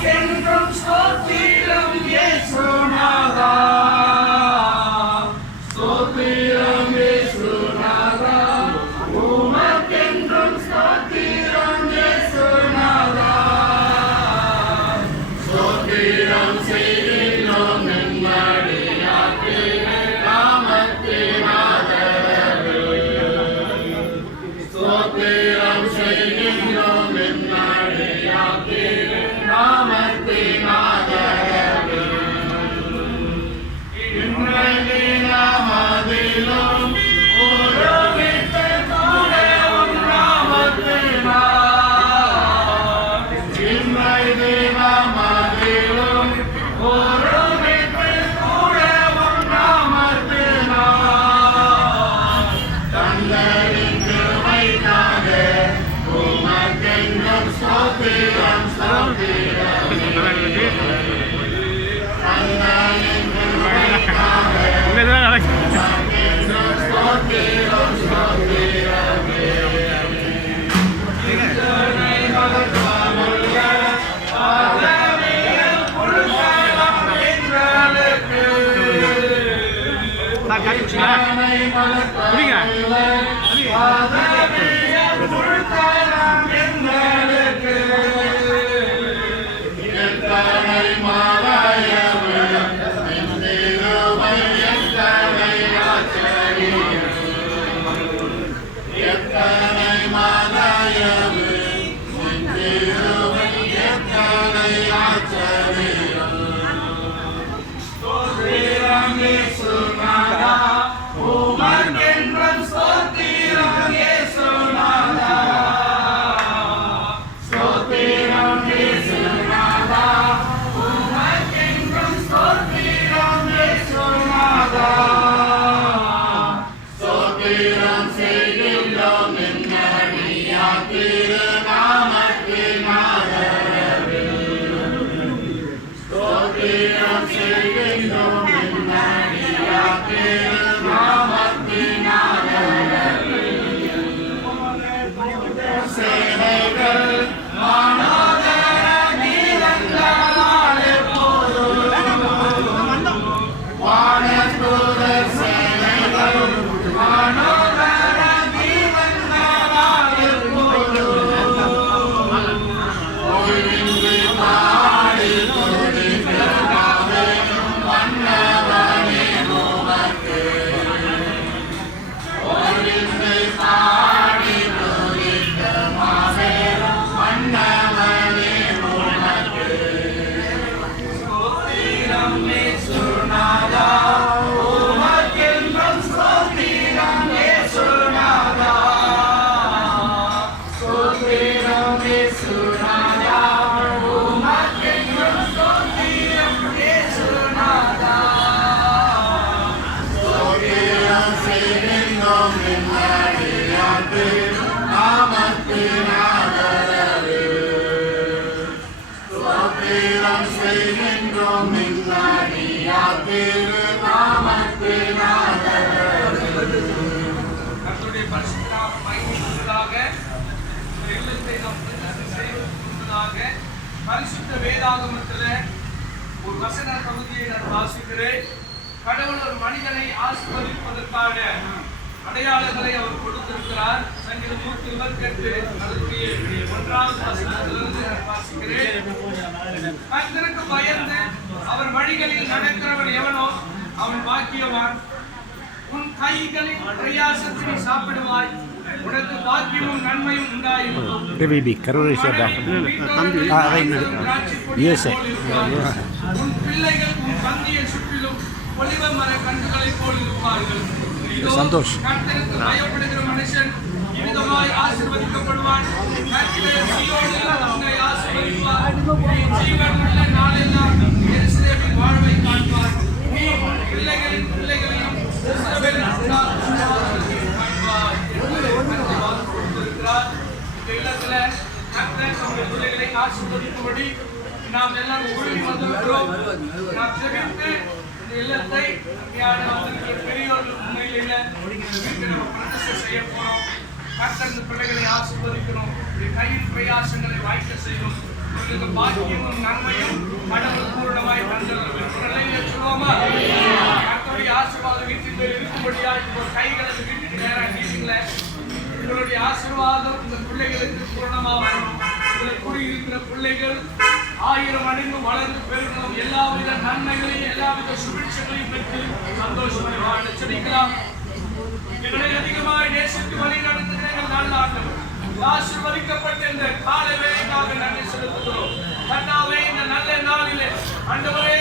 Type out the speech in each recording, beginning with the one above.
உமக்கென்றும் ஸ்தோத்திரம் இயேசுநாதா, ஸ்தோத்திரம் இயேசுநாதா, உமக்கென்றும் ஸ்தோத்திரம் இயேசுநாதா, ஸ்தோத்திரம் செய்கின்றோம் நிம்மதியாக்கு நாமத்தினாதரவு, ஸ்தோத்திரம் செய்கின்றோம் நிம்மதியாக்கு நாமத்தினாதரவு, இன்றைய நாமத்திலும் ஒருமித்து கூட உம் நாமத்தினால், இன்றைய நாமத்திலும் ஒருமித்து கூட உம் நாமத்தினால், தங்களின் கிருபைக்காக உமக்கென்றும் ஸ்தோத்திரம் ஸ்தோத்திரம், தங்களின் கிருபைக்காக உமக்கென்றும் ஸ்தோத்திரம் ஸ்தோத்திரம். இத்தனை மகத்துவமுள்ள ஆதரவில் பொருட்களம் எங்களுக்கு, இத்தனை மகத்துவமுள்ள ஆதரவில் பொருட்களம் எங்களுக்கு, எத்தனை மாலயவு நின்றிருவை எத்தனை ஆச்சரியம், எத்தனை மாலயவு நின்றிருவை எத்தனை ஆச்சரியம், ஸ்தோத்திரம் இயேசுநாதா, உமக்கென்றும் ஸ்தோத்திரம் இயேசுநாதா, ஸ்தோத்திரம் இயேசுநாதா, உமக்கென்றும் ஸ்தோத்திரம் இயேசுநாதா, ஸ்தோத்திரம் செய்கின்றோம் நிம்மதியாய் திருநாமத்தினாதரவில், ஸ்தோத்திரம் செய்கின்றோம் நிம்மதியாய் திருநாமத்தினாதரவில், சேனைகள் மானோதர கீதங்களால் எப்போதும், வானதூதர் சேனைகள் மானோதர கீதங்களால் எப்போதும், ஓய்வின்றி பாடி துதிக்கிறதாவே மன்னவனே உமக்கு, ஓய்வின்றி பாடி துதிக்க மாபெரும் மன்னவனே உமக்கு, ஸ்தோத்திரம் இயேசுநாதா, உமக்கென்றும் ஸ்தோத்திரம் இயேசுநாதா, ஸ்தோத்திரம் இயேசுநாதா, உமக்கென்றும் ஸ்தோத்திரம் இயேசுநாதா, ஸ்தோத்திரம் செய்கின்றோம் நிம்மதியாய் திருநாமத்தினாதரவில், ஸ்தோத்திரம் செய்கின்றோம் நிம்மதியாய் திருநாமத்தினாதரவில். கர்த்தருடைய பரிசுத்த நாமம் மகிமைப்படுவதாக. இந்த இல்லத்தை நாம் பிரதிஷ்டை செய்வதற்கு முன்பதாக பரிசுத்த வேதாகமத்தில் ஒரு வசன பகுதியை நான் வாசிக்கிறேன். கடவுள் ஒரு மனிதனை ஆசீர்வதிப்பதற்கான அடையாளங்களை அவர் கொடுத்திருக்கிறார். சங்கீதம் 128 அதற்கு 1வது வசனத்திலிருந்து நான் வாசிக்கிறேன். கர்த்தருக்கு பயந்து அவர் வழிகளில் நடக்கிறவன் எவனோ அவன் பாக்கியவான். உன் கைகளின் பிரயாசத்தை சாப்பிடுவாய், உனக்கு பாக்கியமும் நன்மையும் உண்டாயிருக்கும். உன் பிள்ளைகள் உன் பந்தியை சுற்றிலும் ஒலிவ மர கன்றுகளைப் போல் இருப்பார்கள். சந்தோஷ். கர்த்தருக்கு பயப்படுகிற மனுஷன் இவ்விதமாய் ஆசீர்வதிக்கப்படுவான். கர்த்தர் சீயோனில் உன்னை ஆசீர்வதிப்பார். நீ ஜீவனுள்ள நாளெல்லாம் எருசலேமில் வாழ்வை காண்பார். நீ உன் பிள்ளைகளின் பிள்ளைகளையும் இஸ்ரவேலின் ஆசீர்வாதத்தையும் காண்பார் என்று கர்த்தர் வாக்கு கொடுத்திருக்கிறார். இந்த இல்லத்துல கர்த்தர் நம்முடைய பிள்ளைகளை ஆசீர்வதிக்கும்படி நாம் எல்லாம் கூடி வந்திருக்கிறோம். நாம் ஜெபித்து இந்த இல்லத்தை வந்திருக்கிற பெரியோர்கள் முன்னிலையில வீட்டை நம்ம பிரதிஷ்டை செய்ய போறோம். கர்த்தர் இந்த பிள்ளைகளை ஆசீர்வதிக்கணும். கையின் பிரயாசங்களை வாய்க்க செய்யும். உங்களுக்கு பாக்கியமும் நன்மையும் கடவுள் பூரணமாய் தந்தருளும். நிலையில சொல்லுவோமா? கர்த்தருடைய ஆசீர்வாதம் வீட்டில் இருக்கும்படியாக ஒரு கைகளை வீட்டுக்கு நேராக நீட்டுங்களே. உங்களுடைய ஆசீர்வாதம் இந்த பிள்ளைகளுக்கு பூரணமாக வரும். இதில் கூடியிருக்கிற பிள்ளைகள் 1000 மடங்கு வளர்ந்து பெருகணும். எல்லாவித நன்மைகளையும் எல்லாவித சுபிட்சங்களையும் பெற்று சந்தோஷமாய் வாழ செபிக்கலாம். எங்களை அதிகமாய் நேசித்து வழி நடத்துகிற நல்ல ஆண்டவர், ஆசீர்வதிக்கப்பட்ட இந்த காலை வேளைக்காக நன்றி செலுத்துகிறோம். கர்த்தாவே, இந்த நல்ல நாளிலே ஆண்டவரே,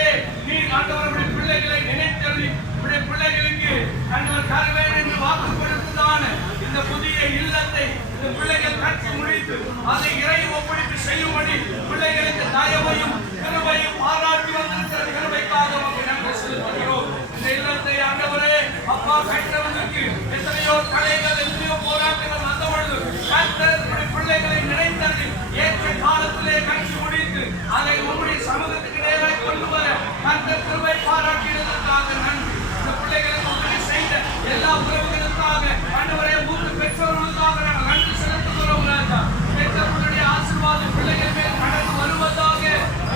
நீர் ஆண்டவருடைய பிள்ளைகளை நினைத்தருளி உடைய பிள்ளைகளுக்கு ஆண்டவர் தருவேன் என்று வாக்கு கொடுத்ததான இந்த புதிய இல்லத்தை இந்த பிள்ளைகள் கட்டி முடித்து அதை இறை ஒப்படைப்பு செய்யும்படி பிள்ளைகளுக்கு தயவையும் கிருபையும் பாராட்டி வந்திருக்கிற கிருபைக்காக உமக்கு நன்றி செலுத்துகிறோம். இந்த இல்லத்தை ஆண்டவரே அப்பா கட்டவதற்கு எத்தனையோ தடைகள், எத்தனையோ போராட்டங்கள் வந்த பொழுது கர்த்தருடைய பிள்ளைகளை நினைத்தது ஏற்ற காலத்திலே கட்டி முடித்து அதை உங்களுடைய சமூகத்துக்கு நேராக கொண்டு வர கர்த்தர் கிருபை பாராட்டியதற்காக நன்றி. இந்த பிள்ளைகளுக்கு உதவி செய்த எல்லா உறவுகளுக்காக ஆண்டவரே, மூன்று பெற்றோர்களுக்காக நாங்கள் நன்றி செலுத்துகிறோம். ராஜா, பெற்றோர்களுடைய ஆசீர்வாதம் பிள்ளைகள் மேல் கடந்து வருவதாக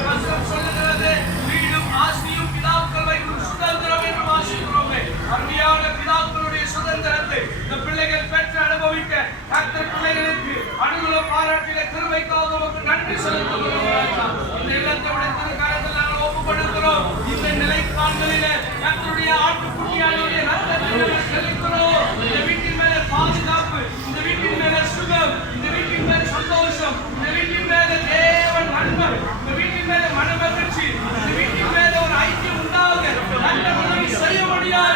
வசனம் சொல்லுகிறது. வீடும் ஆஸ்தியும் பிதாக்கள் வைக்கும் சுதந்திரம் என்று வாசிக்கிறோமே. அருமையான பிதாக்களுடைய சுதந்திரத்தை இந்த பிள்ளைகள் பெற்று அனுபவிக்க கர்த்தர் பிள்ளைகளுக்கு அனுகூல பாராட்டிய கிருபைக்காக உமக்கு நன்றி செலுத்துகிறோம். ராஜா, இந்த இல்லத்தை உடைய திருக்கரத்தில் நாங்கள் ஒப்புக்கொடுக்கிறோம். இந்த நிலைப்பான்களிலே கர்த்தருடைய ஆட்டுக்குட்டியான